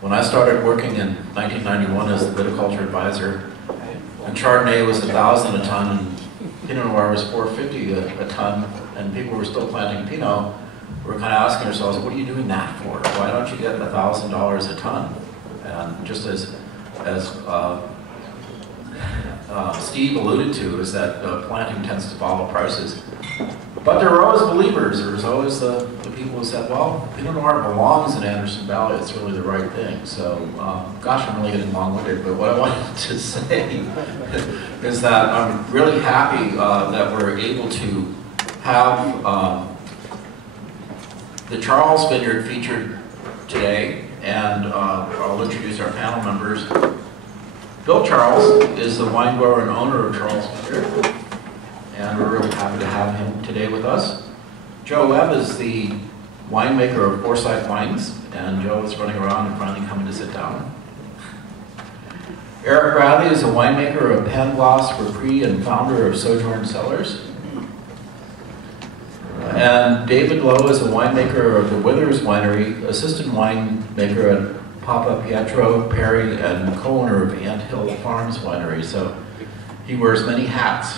When I started working in 1991 as the viticulture advisor, and Chardonnay was 1,000 a ton, and Pinot Noir was 450 a ton, and people were still planting Pinot, we were kind of asking ourselves, what are you doing that for? Why don't you get $1,000 a ton? And just as Steve alluded to, is that planting tends to follow prices. But there were always believers. There was always the people who said, well, Pinot Noir belongs in Anderson Valley. It's really the right thing. So, gosh, I'm really getting long-winded, but what I wanted to say is that I'm really happy that we're able to have the Charles Vineyard featured today, and I'll introduce our panel members. Bill Charles is the wine grower and owner of Charles Vineyard, and we're really happy to have him today with us. Joe Webb is the winemaker of Foursight Wines, and Joe is running around and finally coming to sit down. Erich Bradley is a winemaker of Pangloss Repris and founder of Sojourn Cellars. And David Lowe is a winemaker of the Withers Winery, assistant winemaker at Papapietro Perry, and co-owner of Ant Hill Farms Winery. So he wears many hats.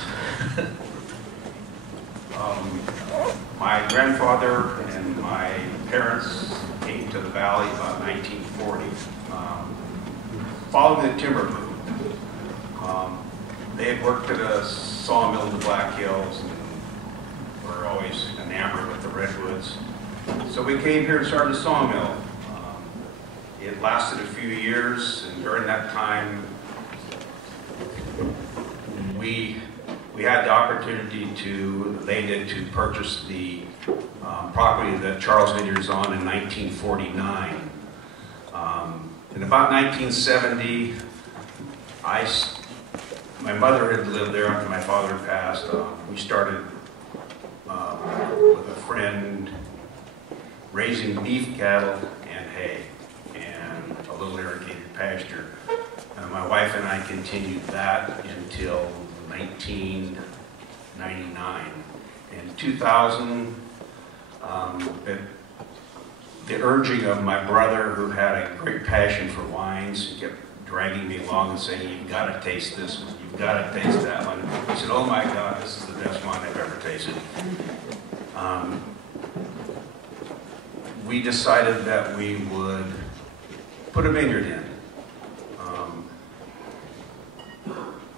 My grandfather and my parents came to the valley about 1940, following the timber boom. They had worked at a sawmill in the Black Hills and were always enamored with the redwoods. So we came here and started a sawmill. It lasted a few years, and during that time, we had the opportunity to purchase the property that Charles Vineyard is on in 1949. In about 1970, my mother had lived there after my father passed. We started with a friend raising beef cattle and hay and a little irrigated pasture. My wife and I continued that until 1999. In 2000, the urging of my brother, who had a great passion for wines, he kept dragging me along and saying, you've got to taste this one, you've got to taste that one. He said, oh my God, this is the best wine I've ever tasted. We decided that we would put a vineyard in.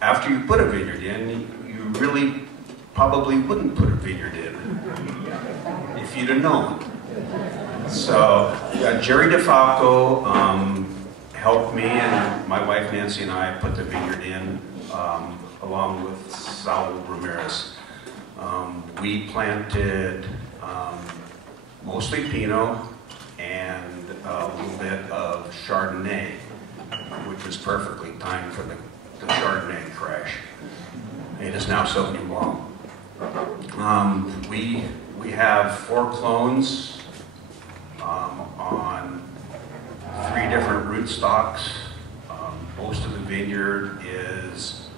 After you put a vineyard in, you really probably wouldn't put a vineyard in if you'd have known. So Jerry DeFalco helped me, and my wife Nancy and I put the vineyard in, along with Saul Ramirez. We planted mostly Pinot and a little bit of Chardonnay, which was perfectly timed for the Chardonnay crash. It is now Sauvignon Blanc. We have 4 clones on 3 different rootstocks. Most of the vineyard is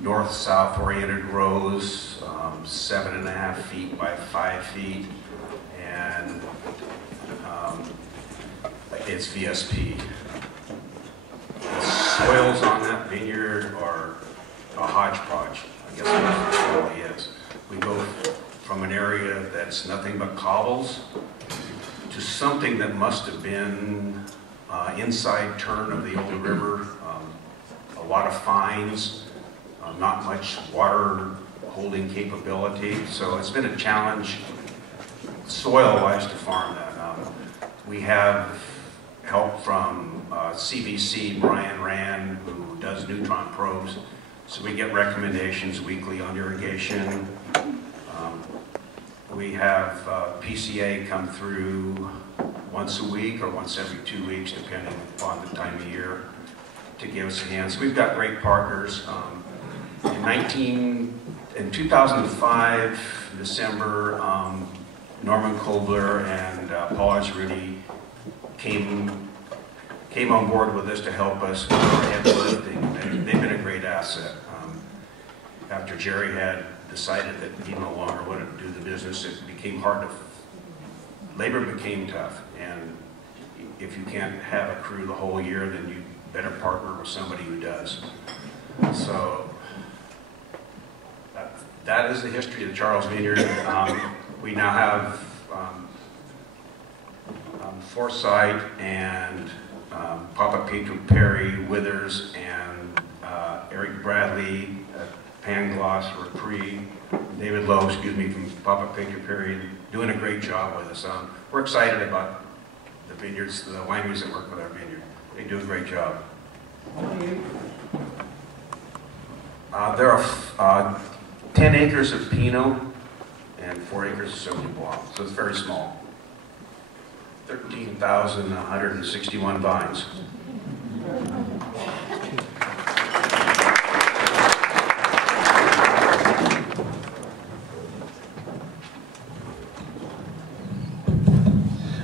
north-south oriented rows, 7.5 feet by 5 feet, and it's VSP. The soils on that vineyard are a hodgepodge. I guess that's what it really is. We go from an area that's nothing but cobbles to something that must have been inside turn of the old river. A lot of fines, not much water holding capability. So it's been a challenge soil-wise to farm that. We have help from CVC, Brian Rand, who does neutron probes. So we get recommendations weekly on irrigation. We have PCA come through once a week or once every 2 weeks, depending upon the time of year, to give us a hand. So we've got great partners. In 2005, December, Norman Kobler and Paul Azzaruti came on board with us to help us with our heavy lifting. They've been a great asset. After Jerry had decided that he no longer wanted to do the business, it became hard to, labor became tough, and if you can't have a crew the whole year, then you better partner with somebody who does. So that is the history of the Charles Vineyard. We now have Foursight and Papapietro Perry, Withers, and Erich Bradley, Pangloss Repris, David Lowe, excuse me, from Papapietro Perry, doing a great job with us. We're excited about the vineyards, the wineries that work with our vineyard. They do a great job. There are 10 acres of Pinot and 4 acres of Sauvignon Blanc, so it's very small. 13,161 vines.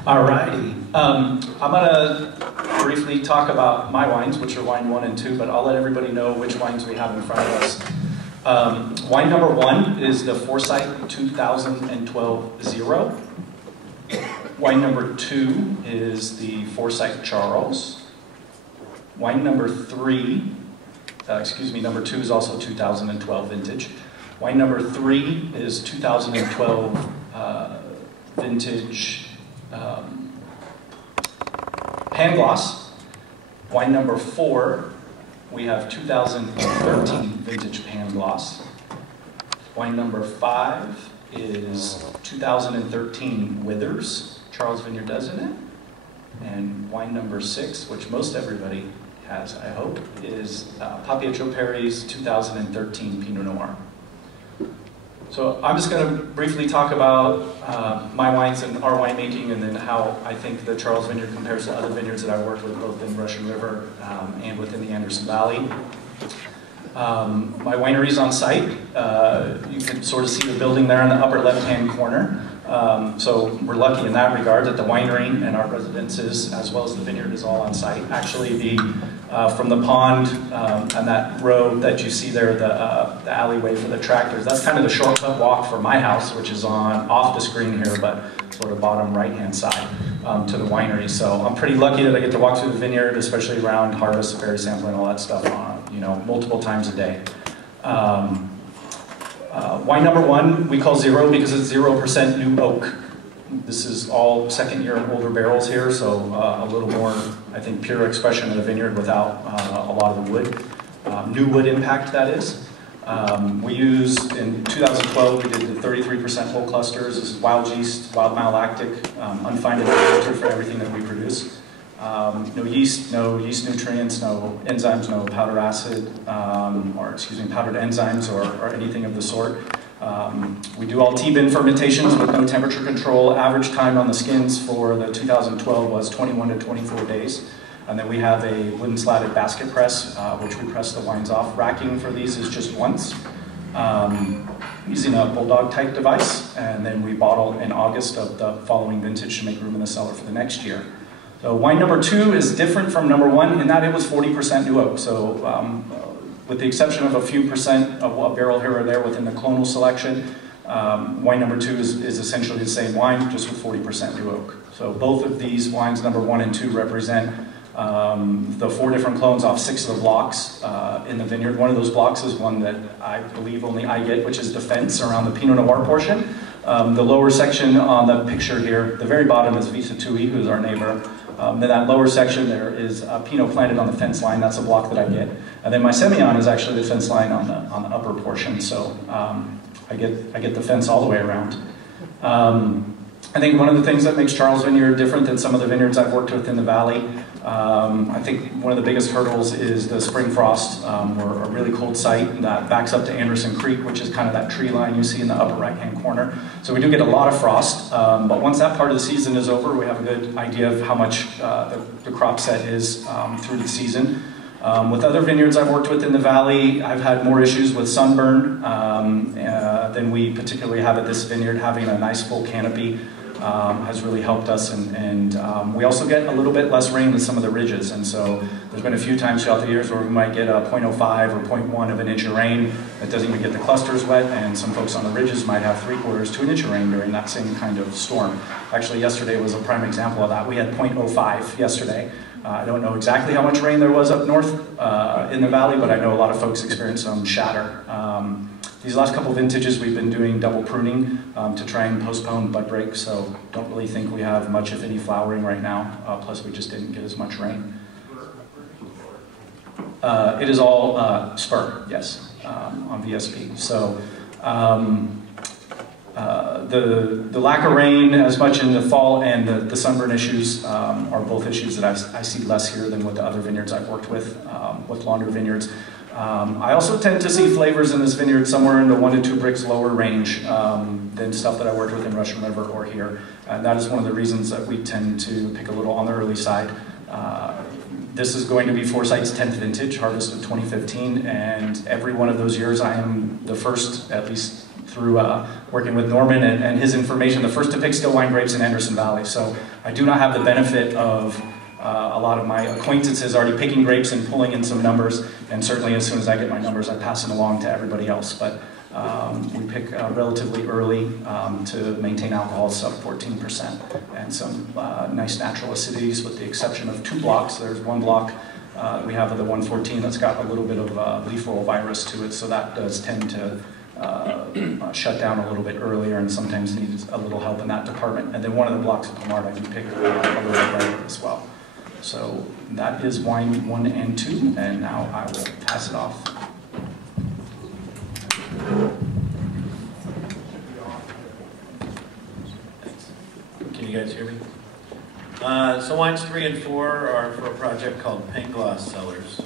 Alrighty, I'm gonna briefly talk about my wines, which are wine 1 and 2, but I'll let everybody know which wines we have in front of us. Wine number 1 is the Foursight 2012 Zero. Wine number 2 is the Foursight Charles. Wine number 3, number 2 is also 2012 vintage. Wine number 3 is 2012 vintage Pangloss. Wine number 4, we have 2013 vintage Pangloss. Wine number 5 is 2013 Withers, Charles Vineyard does in it. And wine number 6, which most everybody has, I hope, is Papapietro Perry's 2013 Pinot Noir. So I'm just going to briefly talk about my wines and our winemaking, and then how I think the Charles Vineyard compares to other vineyards that I've worked with, both in Russian River and within the Anderson Valley. My winery's on site. You can sort of see the building there in the upper left-hand corner. So we're lucky in that regard that the winery and our residences, as well as the vineyard, is all on site. Actually, from the pond and that road that you see there, the alleyway for the tractors, that's kind of the shortcut walk for my house, which is off the screen here, but sort of bottom right-hand side to the winery. So I'm pretty lucky that I get to walk through the vineyard, especially around harvest, berry sampling, all that stuff, multiple times a day. Wine number 1 we call Zero because it's 0% new oak. This is all second year and older barrels here, so a little more, I think, pure expression of the vineyard without a lot of the wood. New wood impact, that is. We used, in 2012, we did the 33% whole clusters. This is wild yeast, wild malolactic, unfinded filter for everything that we produce. No yeast nutrients, no enzymes, no powdered acid, powdered enzymes or anything of the sort. We do all T-bin fermentations with no temperature control. Average time on the skins for the 2012 was 21 to 24 days. And then we have a wooden slatted basket press, which we press the wines off. Racking for these is just once, using a bulldog type device. And then we bottle in August of the following vintage to make room in the cellar for the next year. So wine number 2 is different from number 1 in that it was 40% new oak. So with the exception of a few percent of a barrel here or there within the clonal selection, wine number 2 is essentially the same wine, just with 40% new oak. So both of these wines, number 1 and 2, represent the 4 different clones off 6 of the blocks in the vineyard. One of those blocks is one that I believe only I get, which is the fence around the Pinot Noir portion. The lower section on the picture here, the very bottom is Visa Tui, who's our neighbor. Then that lower section there is a Pinot planted on the fence line. That's a block that I get. And then my Semillon is actually the fence line on the upper portion. So I get the fence all the way around. I think one of the things that makes Charles Vineyard different than some of the vineyards I've worked with in the valley, I think one of the biggest hurdles is the spring frost. We're a really cold site that backs up to Anderson Creek, which is kind of that tree line you see in the upper right-hand corner. So we do get a lot of frost, but once that part of the season is over, we have a good idea of how much the crop set is through the season. With other vineyards I've worked with in the valley, I've had more issues with sunburn than we particularly have at this vineyard, having a nice full canopy. has really helped us, and we also get a little bit less rain than some of the ridges, and so there's been a few times throughout the years where we might get a 0.05 or 0.1 of an inch of rain that doesn't even get the clusters wet, and some folks on the ridges might have 3/4 to an inch of rain during that same kind of storm. Actually, yesterday was a prime example of that. We had 0.05 yesterday. I don't know exactly how much rain there was up north in the valley, but I know a lot of folks experienced some shatter. These last couple vintages we've been doing double pruning to try and postpone bud break, so don't really think we have much, if any, flowering right now, plus we just didn't get as much rain. It is all spur, yes, on VSP. So the lack of rain as much in the fall and the sunburn issues are both issues that I see less here than with the other vineyards I've worked with longer vineyards. I also tend to see flavors in this vineyard somewhere in the 1 to 2 bricks lower range than stuff that I worked with in Russian River or here. And that is one of the reasons that we tend to pick a little on the early side. This is going to be Foursight's 10th vintage, harvest of 2015, and every one of those years I am the first, at least through working with Norman and his information, the first to pick still wine grapes in Anderson Valley. So I do not have the benefit of a lot of my acquaintances already picking grapes and pulling in some numbers, and certainly as soon as I get my numbers, I pass them along to everybody else. But we pick relatively early to maintain alcohol sub 14% and some nice natural acidities, with the exception of 2 blocks. There's 1 block we have of the 114 that's got a little bit of leaf roll virus to it, so that does tend to shut down a little bit earlier and sometimes needs a little help in that department. And then one of the blocks of Pomard I do pick a little bit later as well. So that is wine 1 and 2, and now I will pass it off. Can you guys hear me? So wines 3 and 4 are for a project called Pangloss Cellars.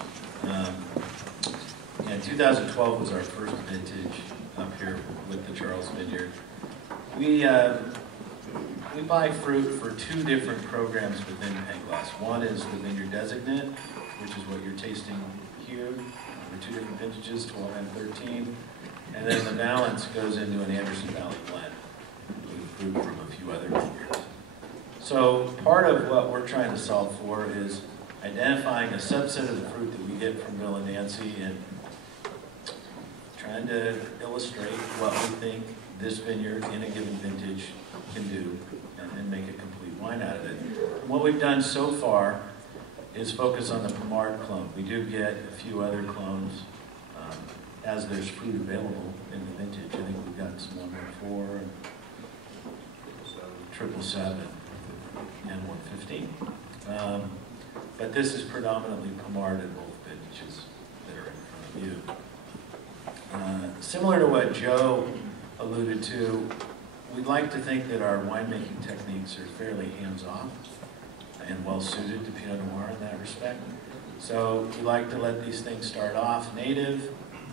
And 2012 was our first vintage up here with the Charles Vineyard. We buy fruit for 2 different programs within Pangloss. One is the Vineyard Designate, which is what you're tasting here, for 2 different vintages, 12 and 13. And then the balance goes into an Anderson Valley blend with fruit from a few other vineyards. So part of what we're trying to solve for is identifying a subset of the fruit that we get from Bill and Nancy and trying to illustrate what we think this vineyard in a given vintage can do and make a complete wine out of it. And what we've done so far is focus on the Pomard clone. We do get a few other clones as there's fruit available in the vintage. I think we've gotten some 114 and 777 and 115. But this is predominantly Pomard in both vintages that are in front of you. Similar to what Joe alluded to, we'd like to think that our winemaking techniques are fairly hands-off and well-suited to Pinot Noir in that respect. So we like to let these things start off native.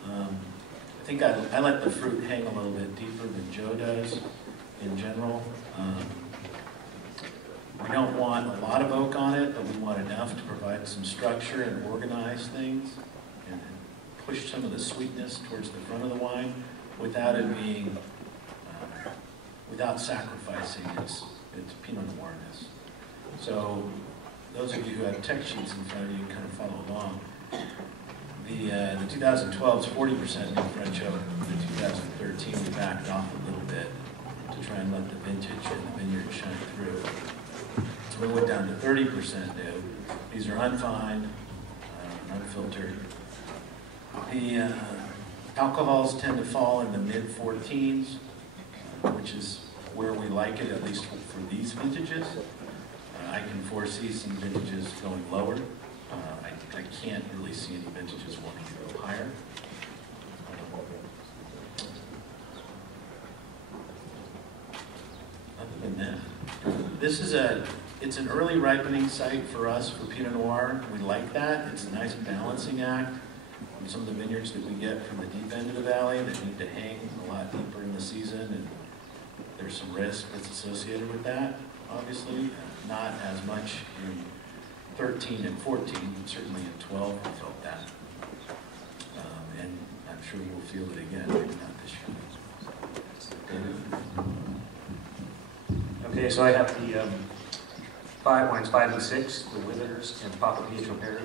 I think I let the fruit hang a little bit deeper than Joe does in general. We don't want a lot of oak on it, but we want enough to provide some structure and organize things and push some of the sweetness towards the front of the wine without it being, without sacrificing its Pinot Noirness. So those of you who have tech sheets in front of you can kind of follow along. The 2012 is 40% new French oak. The 2013 we backed off a little bit to try and let the vintage and the vineyard shine through. So we went down to 30% new. These are unfined, unfiltered. The alcohols tend to fall in the mid-14s, which is where we like it, at least for these vintages. I can foresee some vintages going lower. I can't really see any vintages wanting to go higher. Other than that, this is it's an early ripening site for us for Pinot Noir. We like that. It's a nice balancing act on some of the vineyards that we get from the deep end of the valley that need to hang a lot deeper in the season, and there's some risk that's associated with that, obviously. Not as much in 13 and 14, but certainly in 12 we felt that. And I'm sure we'll feel it again, maybe not this year. Okay, so I have the 5 wines, 5 and 6, the Withers and Papapietro Perry,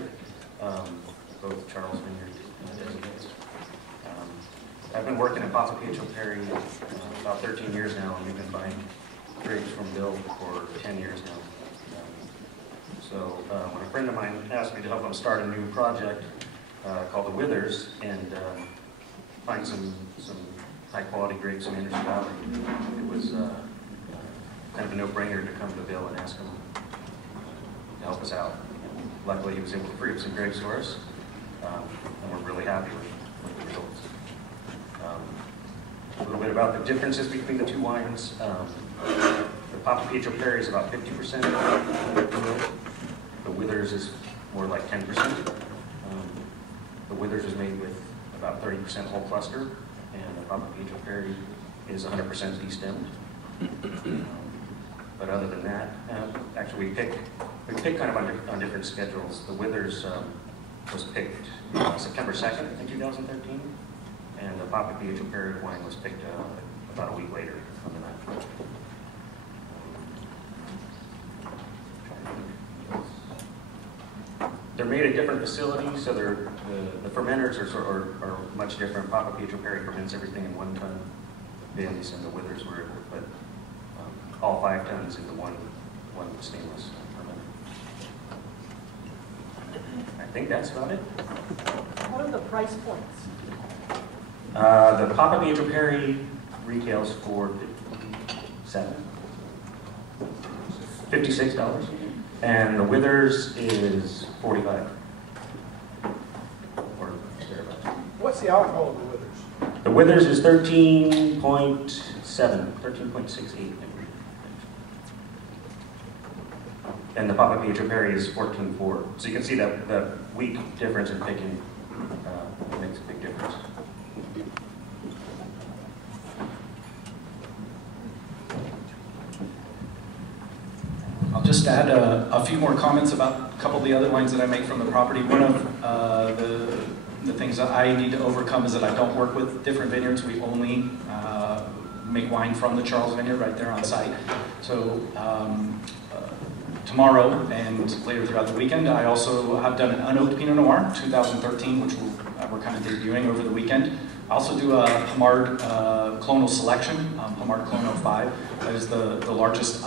both Charles Vineyard designates. I've been working at Papapietro Perry about 13 years now, and we've been buying grapes from Bill for 10 years now. So when a friend of mine asked me to help him start a new project called the Withers and find some high-quality grapes in Anderson Valley, it was kind of a no-brainer to come to Bill and ask him to help us out. Luckily, he was able to free up some grapes for us, and we're really happy with the results. A little bit about the differences between the two wines. The Papapietro Perry is about 50% Pinot. The Withers is more like 10%. The Withers is made with about 30% whole cluster, and the Papapietro Perry is 100% destemmed. But other than that, actually we pick kind of on different schedules. The Withers was picked September 2nd in 2013, and the Papapietro Perry wine was picked about a week later on the 9th. They're made at different facilities, so the fermenters are much different. Papapietro Perry ferments everything in 1 ton bins, and the Withers were able to put all 5 tons into one stainless fermenter. I think that's about it. What are the price points? The Papapietro Perry retails for $56, and the Withers is $45. Or thereabouts. What's the alcohol of the Withers? The Withers is 13.7, 13.68. And the Papapietro Perry is 14.4. So you can see that the week difference in picking makes a big difference. I'll just add a few more comments about a couple of the other wines that I make from the property. One of the things that I need to overcome is that I don't work with different vineyards. We only make wine from the Charles Vineyard right there on site. So tomorrow and later throughout the weekend, I also have done an unoaked Pinot Noir, 2013, which we're kind of debuting over the weekend. I also do a Pommard clonal selection, Pommard Clone 05. That is the largest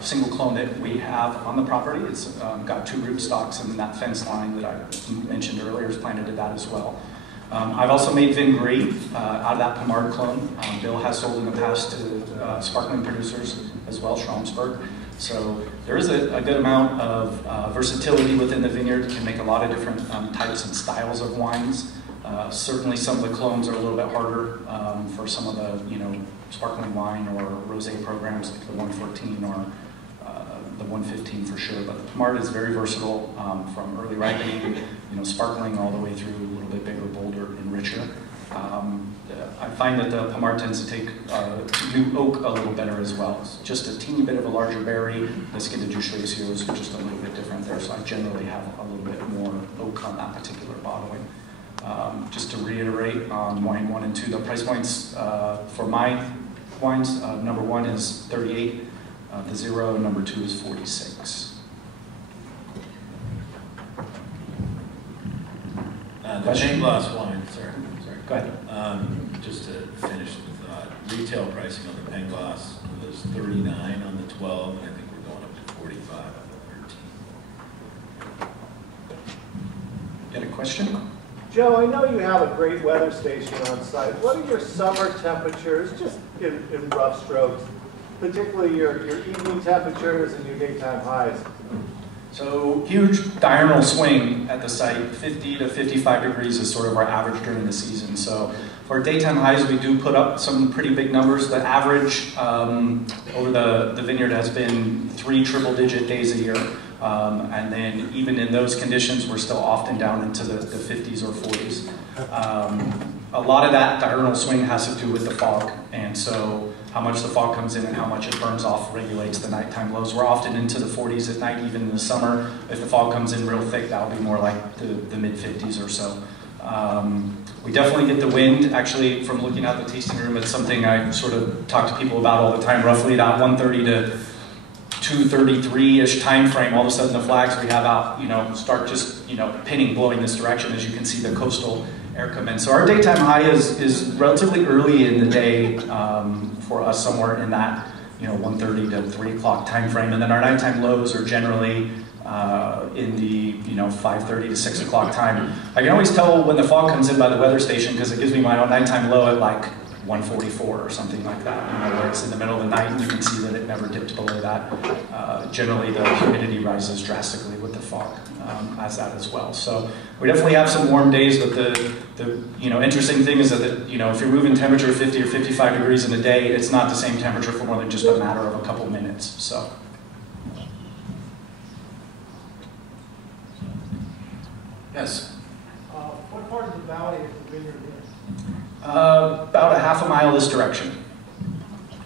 single clone that we have on the property. It's got 2 rootstocks, and that fence line that I mentioned earlier is planted to that as well. I've also made Vin Gris out of that Pommard clone. Bill has sold in the past to sparkling producers as well, Schramsberg. So there is a good amount of versatility within the vineyard. You can make a lot of different types and styles of wines. Certainly some of the clones are a little bit harder for some of the, sparkling wine or rosé programs like the 114 or the 115 for sure. But the Pommard is very versatile from early ripening, sparkling all the way through a little bit bigger, bolder, and richer. I find that the Pommard tends to take new oak a little better as well. It's just a teeny bit of a larger berry. The Skin de Jucheraceos are just a little bit different there, so I generally have a little bit more oak on that particular bottling. Just to reiterate on wine 1 and 2, the price points for my wines, number 1 is 38, the 0, and number 2 is 46. The Pangloss wine, sorry. Go ahead. Just to finish with retail pricing on the Pangloss was 39 on the 12, and I think we're going up to 45 on the 13. Got a question? Joe, I know you have a great weather station on site. What are your summer temperatures, just in rough strokes, particularly your evening temperatures and your daytime highs? So huge diurnal swing at the site. 50 to 55 degrees is sort of our average during the season. So for daytime highs, we do put up some pretty big numbers. The average over the vineyard has been 3 triple-digit days a year. And then even in those conditions, we're still often down into the 50s or 40s. A lot of that diurnal swing has to do with the fog. And so how much the fog comes in and how much it burns off regulates the nighttime lows. We're often into the 40s at night, even in the summer. If the fog comes in real thick, that'll be more like the mid-50s or so. We definitely get the wind. Actually, from looking out the tasting room, it's something I sort of talk to people about all the time, roughly about 1:30 to 2:33-ish time frame, all of a sudden the flags we have out, start just, pinning, blowing this direction as you can see the coastal air come in. So our daytime high is relatively early in the day for us, somewhere in that, 1:30 to 3 o'clock time frame. And then our nighttime lows are generally in the 5:30 to 6 o'clock time. I can always tell when the fog comes in by the weather station because it gives me my own nighttime low at like 1:44 or something like that, where it's in the middle of the night and you can see that it never dipped below that. Generally the humidity rises drastically with the fog as that as well. So we definitely have some warm days, but the interesting thing is that if you're moving temperature 50 or 55 degrees in a day, it's not the same temperature for more than just a matter of a couple minutes. So. Yes? What part of the valley is the vineyard in? About a half a mile this direction.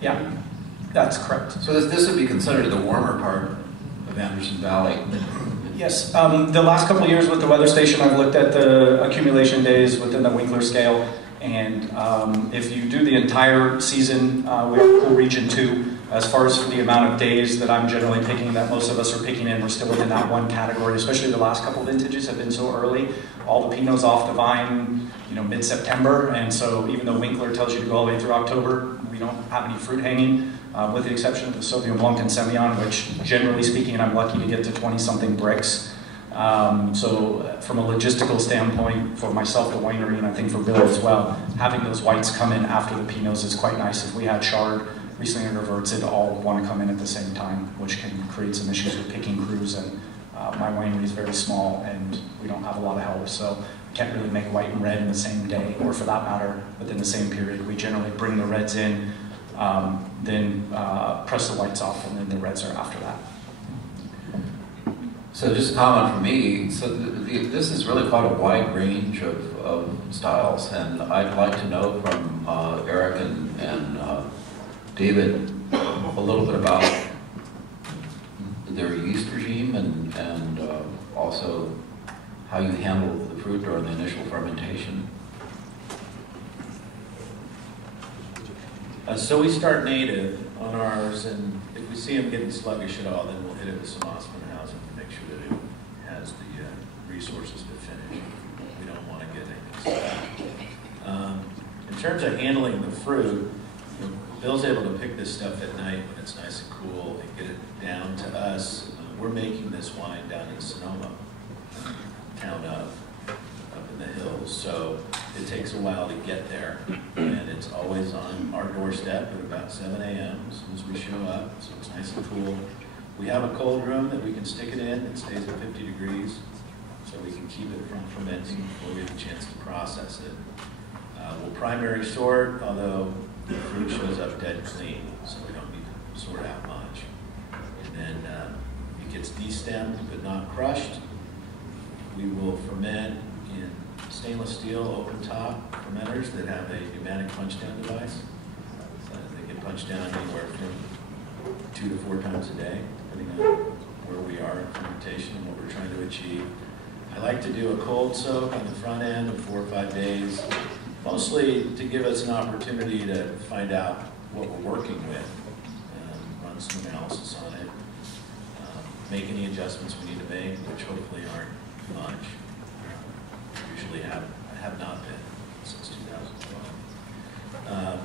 Yeah, that's correct. So this would be considered the warmer part of Anderson Valley. Yes, the last couple of years with the weather station, I've looked at the accumulation days within the Winkler scale, and if you do the entire season, we have cool region 2. As far as for the amount of days that I'm generally picking, that most of us are picking in, we're still within that one category, especially the last couple of vintages have been so early. All the Pinots off the vine, mid-September, and so even though Winkler tells you to go all the way through October, we don't have any fruit hanging, with the exception of the Sauvignon Blanc and Semillon, which generally speaking, I'm lucky to get to 20-something bricks. So from a logistical standpoint, for myself, the winery, and I think for Bill as well, having those whites come in after the Pinots is quite nice. If we had Chard, recently it reverts, it all want to come in at the same time, which can create some issues with picking crews, and my winery is very small and we don't have a lot of help, so we can't really make white and red in the same day, or for that matter, within the same period. We generally bring the reds in, then press the whites off, and then the reds are after that. So just a comment from me, so this is really quite a wide range of styles, and I'd like to know from Erich and David a little bit about their yeast regime and also how you handle the fruit during the initial fermentation. So we start native on ours, and if we see them getting sluggish at all, then we'll hit it with some Osmanhausen to make sure that it has the resources to finish. We don't want to get it. In terms of handling the fruit, Bill's able to pick this stuff at night when it's nice and cool and get it down to us. We're making this wine down in Sonoma, town up in the hills, so it takes a while to get there, and it's always on our doorstep at about 7 a.m. as soon as we show up, so it's nice and cool. We have a cold room that we can stick it in. It stays at 50 degrees, so we can keep it from fermenting before we have a chance to process it. We'll primary sort, although the fruit shows up dead clean, so we don't need to sort out much. And then it gets destemmed but not crushed. We will ferment in stainless steel open top fermenters that have a pneumatic punch down device. They can punch down anywhere from 2 to 4 times a day, depending on where we are in fermentation and what we're trying to achieve. I like to do a cold soak on the front end of 4 or 5 days, mostly to give us an opportunity to find out what we're working with, run some analysis on it, make any adjustments we need to make, which hopefully aren't much. Usually have not been since 2012.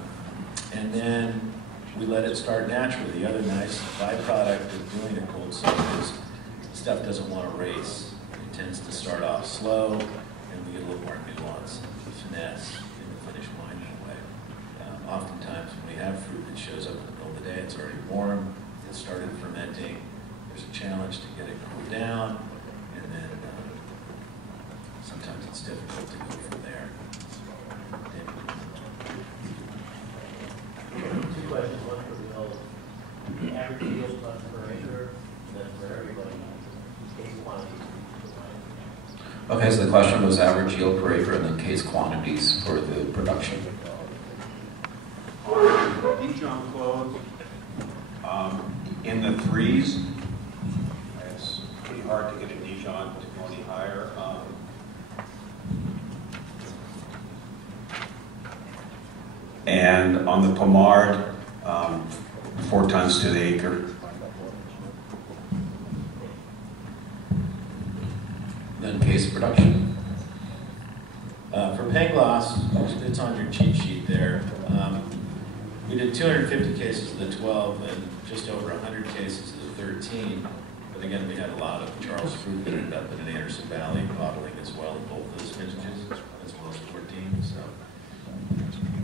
And then we let it start naturally. The other nice byproduct of doing a cold soak is stuff doesn't want to race. It tends to start off slow, and we get a little more nuance and finesse in the finished wine that way. Oftentimes when we have fruit that shows up in the middle of the day, it's already warm, it started fermenting, there's a challenge to get it cooled down, and then sometimes it's difficult to go from there. Two questions, one for Bill. Average yield tons per acre, then for everybody, case quantities. Okay, so the question was average yield per acre and then case quantities for the production. Dijon close in the 3s. It's pretty hard to get a Dijon to go any higher. And on the Pommard, 4 tons to the acre. Then case production. For Pangloss, it's on your cheat sheet there. We did 250 cases of the 12 and just over 100 cases of the 13. But again, we had a lot of Charles fruit that ended up in an Anderson Valley bottling as well in both those vintages, as well as 14. So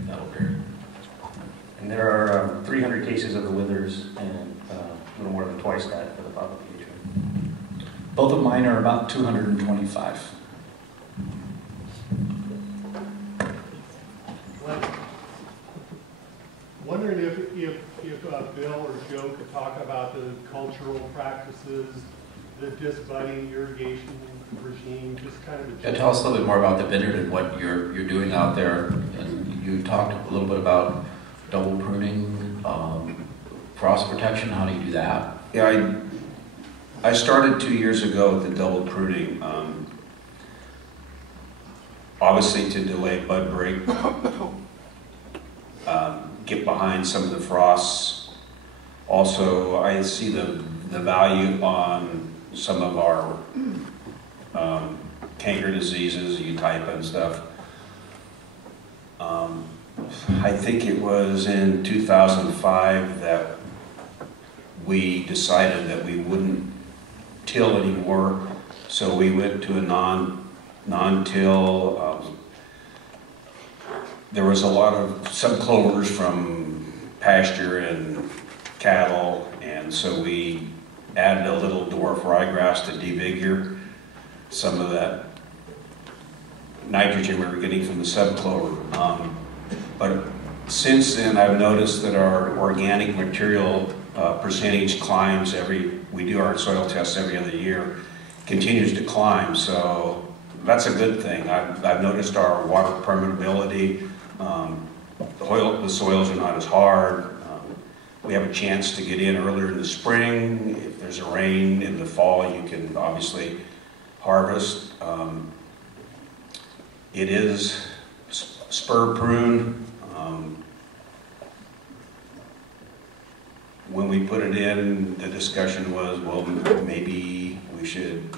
that'll vary. And there are 300 cases of the Withers and a little more than twice that for the Papapietro. Both of mine are about 225. Wondering if Bill or Joe could talk about the cultural practices, the disbudding irrigation regime, just kind of. Yeah, tell us a little bit more about the vineyard and what you're doing out there. And you talked a little bit about double pruning, frost protection. How do you do that? Yeah, I started 2 years ago with the double pruning, obviously to delay bud break, get behind some of the frosts. Also, I see the value on some of our canker diseases, eutypa and stuff. I think it was in 2005 that we decided that we wouldn't till anymore, so we went to a non-till. There was a lot of subclovers from pasture and cattle, and so we added a little dwarf ryegrass to devigor some of that nitrogen we were getting from the subclover. But since then, I've noticed that our organic material percentage climbs we do our soil tests every other year, continues to climb, so that's a good thing. I've noticed our water permeability, the soils are not as hard. We have a chance to get in earlier in the spring. If there's a rain in the fall, you can obviously harvest. It is spur prune. When we put it in, the discussion was, well, maybe we should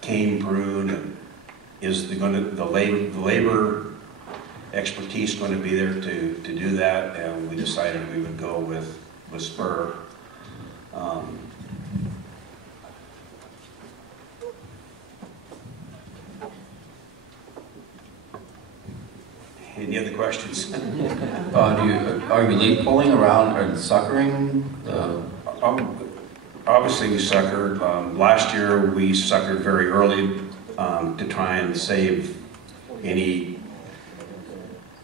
cane prune, and is the labor expertise going to be there to do that? And we decided we would go with spur. Any other questions? Are you leaf pulling around and suckering? Obviously we suckered. Last year we suckered very early to try and save any.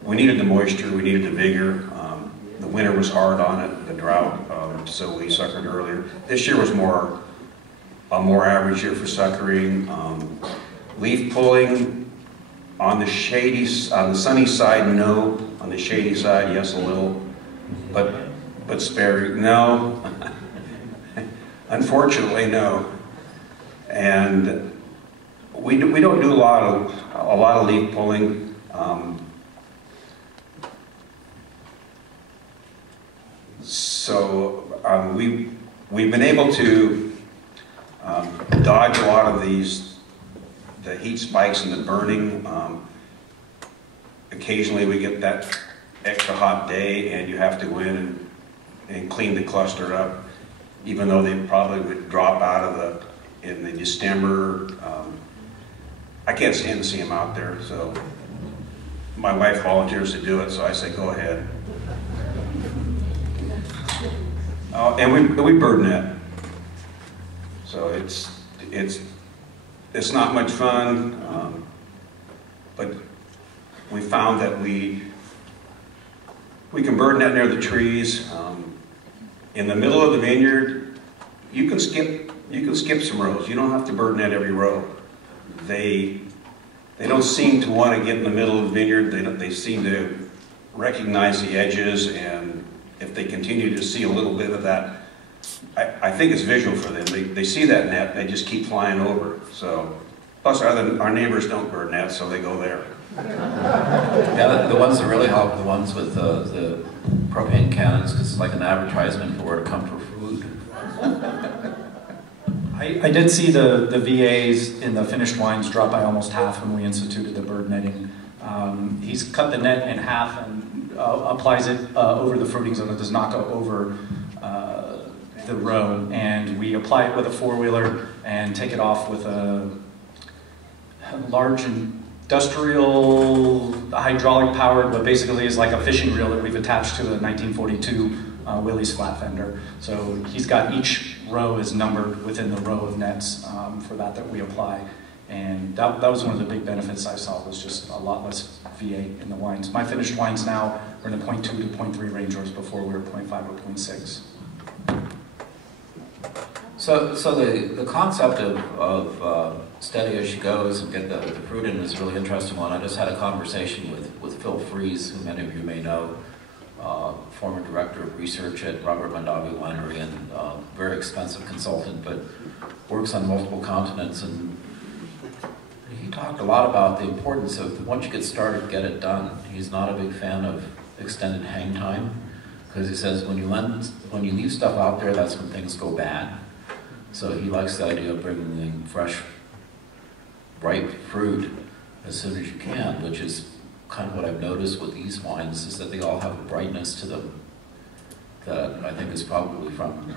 We needed the moisture, we needed the vigor. The winter was hard on it, the drought, so we suckered earlier. This year was a more average year for suckering. Leaf pulling. On the sunny side, no. On the shady side, yes, a little, but sparing. No, unfortunately, no. And we don't do a lot of leaf pulling. We've been able to dodge a lot of the heat spikes and the burning. Occasionally we get that extra hot day and you have to go in and clean the cluster up, even though they probably would drop out in the December. I can't stand to see them out there, so my wife volunteers to do it, so I say go ahead. And we bird net, so it's not much fun, but we found that we can bird net near the trees. In the middle of the vineyard, you can skip some rows. You don't have to bird net every row. They don't seem to want to get in the middle of the vineyard. They seem to recognize the edges, and if they continue to see a little bit of that, I think it's visual for them. They see that net, they just keep flying over. So, plus our neighbors don't bird net, so they go there. Yeah, the ones that really help are the ones with the propane cannons, because it's like an advertisement for where to come for food. I did see the VAs in the finished wines drop by almost half when we instituted the bird netting. He's cut the net in half and applies it over the fruiting zone. It does not go over the row. And we apply it with a four-wheeler and take it off with a large industrial hydraulic powered, but basically is like a fishing reel that we've attached to a 1942 Willys flat fender. So he's got each row is numbered within the row of nets for that we apply. And that was one of the big benefits I saw, was just a lot less VA in the wines. My finished wines now are in the 0.2 to 0.3 range, whereas before we were 0.5 or 0.6. So the concept of steady as she goes and get the fruit in is a really interesting one. I just had a conversation with Phil Freeze, who many of you may know, former director of research at AVWA Winery and very expensive consultant, but works on multiple continents. And he talked a lot about the importance of, once you get started, get it done. He's not a big fan of extended hang time, because he says when you leave stuff out there, that's when things go bad. So he likes the idea of bringing in fresh, ripe fruit as soon as you can, which is kind of what I've noticed with these wines, is that they all have a brightness to them that I think is probably from,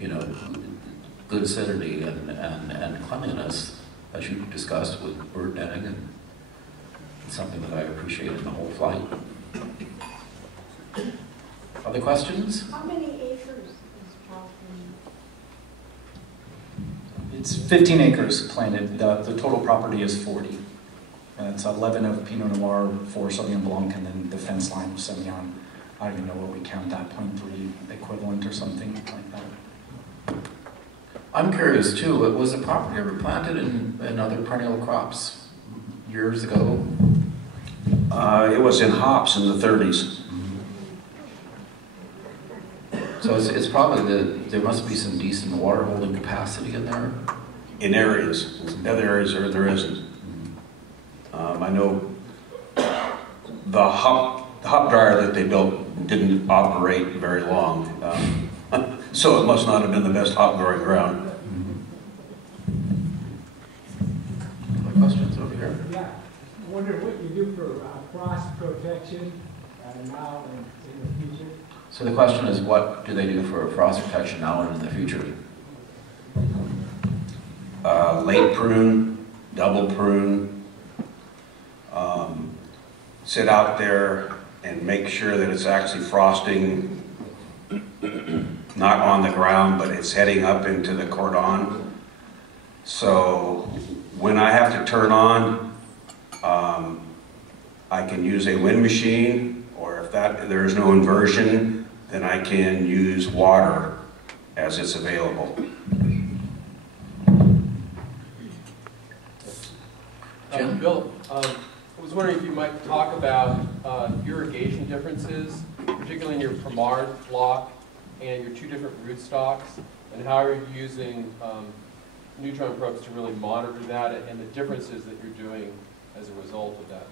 you know, good acidity and cleanliness, as you discussed with bird netting, and it's something that I appreciate in the whole flight. Other questions? How many acres is Charles Vineyard? It's 15 acres planted. The total property is 40. It's 11 of Pinot Noir, 4 Sauvignon Blanc, and then the fence line of Semillon. I don't even know what we count that, 0.3 equivalent or something like that. I'm curious too, was the property ever planted in other perennial crops years ago? It was in hops in the 30s. So it's probably there must be some decent water holding capacity in there. In areas. In other areas there isn't. I know the hop dryer that they built didn't operate very long, so it must not have been the best hop growing ground. Other questions over here? Yeah, I wonder what you do for frost protection now and in the future. So the question is, what do they do for frost protection now and in the future? Late prune, double prune, sit out there and make sure that it's actually frosting not on the ground, but it's heading up into the cordon. So when I have to turn on, I can use a wind machine, or if there is no inversion, then I can use water as it's available. Bill, I was wondering if you might talk about irrigation differences, particularly in your Primard block and your 2 different rootstocks, and how you're using neutron probes to really monitor that, and the differences that you're doing as a result of that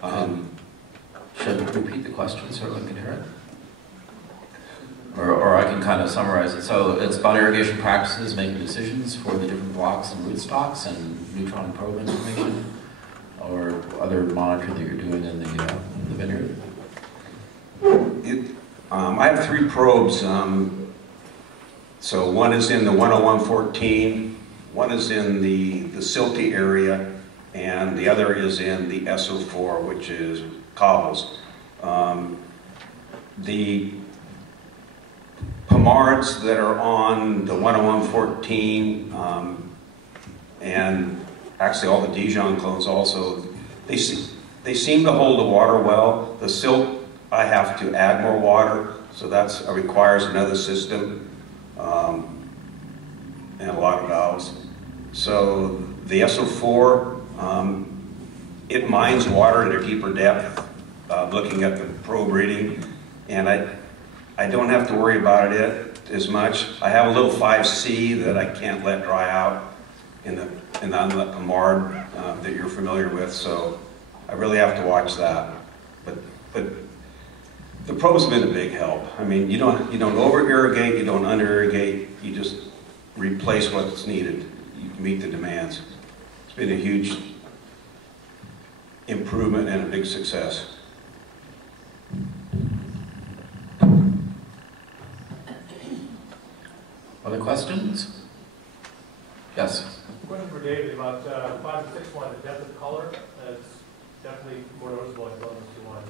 monitoring. Should I repeat the question so everyone can hear it? Or I can kind of summarize it. So it's about irrigation practices, making decisions for the different blocks and rootstocks, and neutron probe information, or other monitoring that you're doing in the vineyard? I have 3 probes. So one is in the 10114, one is in the silty area, and the other is in the SO4, which is cobbles. The Pomards that are on the 10114, and actually all the Dijon clones also, they seem to hold the water well. The silt, I have to add more water, so that requires another system, and a lot of valves. So the SO4, it mines water at a deeper depth, looking at the probe reading, and I don't have to worry about it as much. I have a little 5C that I can't let dry out in the Pomard that you're familiar with, so I really have to watch that. But the probe's been a big help. I mean, you don't over irrigate, you don't under irrigate, you just replace what's needed, you can meet the demands. It's been a huge improvement and a big success. Other questions? Yes. Question for David about 5 and 6 wine, the depth of color. It's definitely more noticeable in those two wines.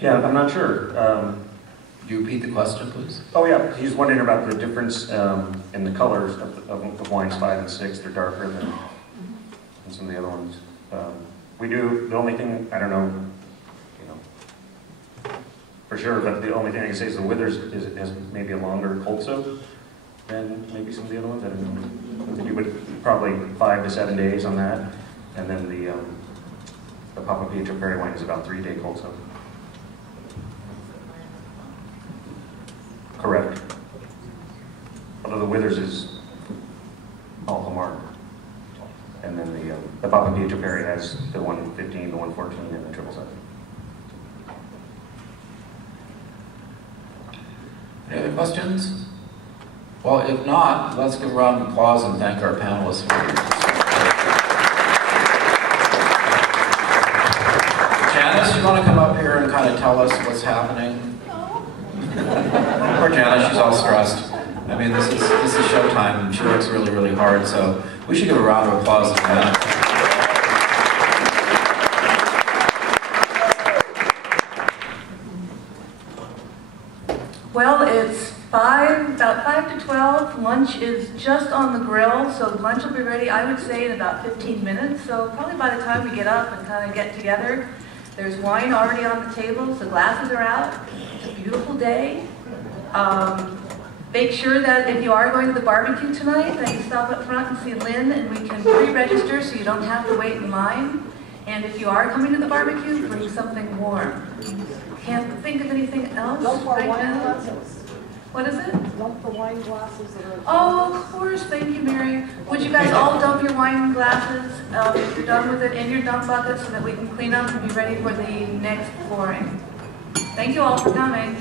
Yeah, I'm not sure. Could you repeat the question, please? Oh yeah, he's wondering about the difference in the colors of wines 5 and 6. They're darker than some of the other ones. We do, the only thing, I don't know, for sure, but the only thing I can say is the Withers has maybe a longer cold soak than maybe some of the other ones. I don't know. They do, but probably 5 to 7 days on that. And then the Papapietro Perry wine is about 3-day cold soak. Correct. Although the Withers is all Lamar. And then the Papapietro Perry has the 115, the 114, and the 777. Any other questions? Well, if not, let's give a round of applause and thank our panelists for your Janice, you want to come up here and kind of tell us what's happening? Poor Janice, she's all stressed. I mean, this is showtime, and she works really, really hard, so we should give a round of applause to Janice. Well, it's about 5 to 12. Lunch is just on the grill, so lunch will be ready, I would say, in about 15 minutes. So probably by the time we get up and kind of get together, there's wine already on the table, so glasses are out. It's a beautiful day. Make sure that if you are going to the barbecue tonight, that you stop up front and see Lynn, and we can pre-register so you don't have to wait in line. And if you are coming to the barbecue, bring something warm. Can't think of anything else right now. What is it? Dump the wine glasses that are... Oh, of course, thank you, Mary. Would you guys all dump your wine glasses, if you're done with it, in your dump bucket so that we can clean up and be ready for the next pouring? Thank you all for coming.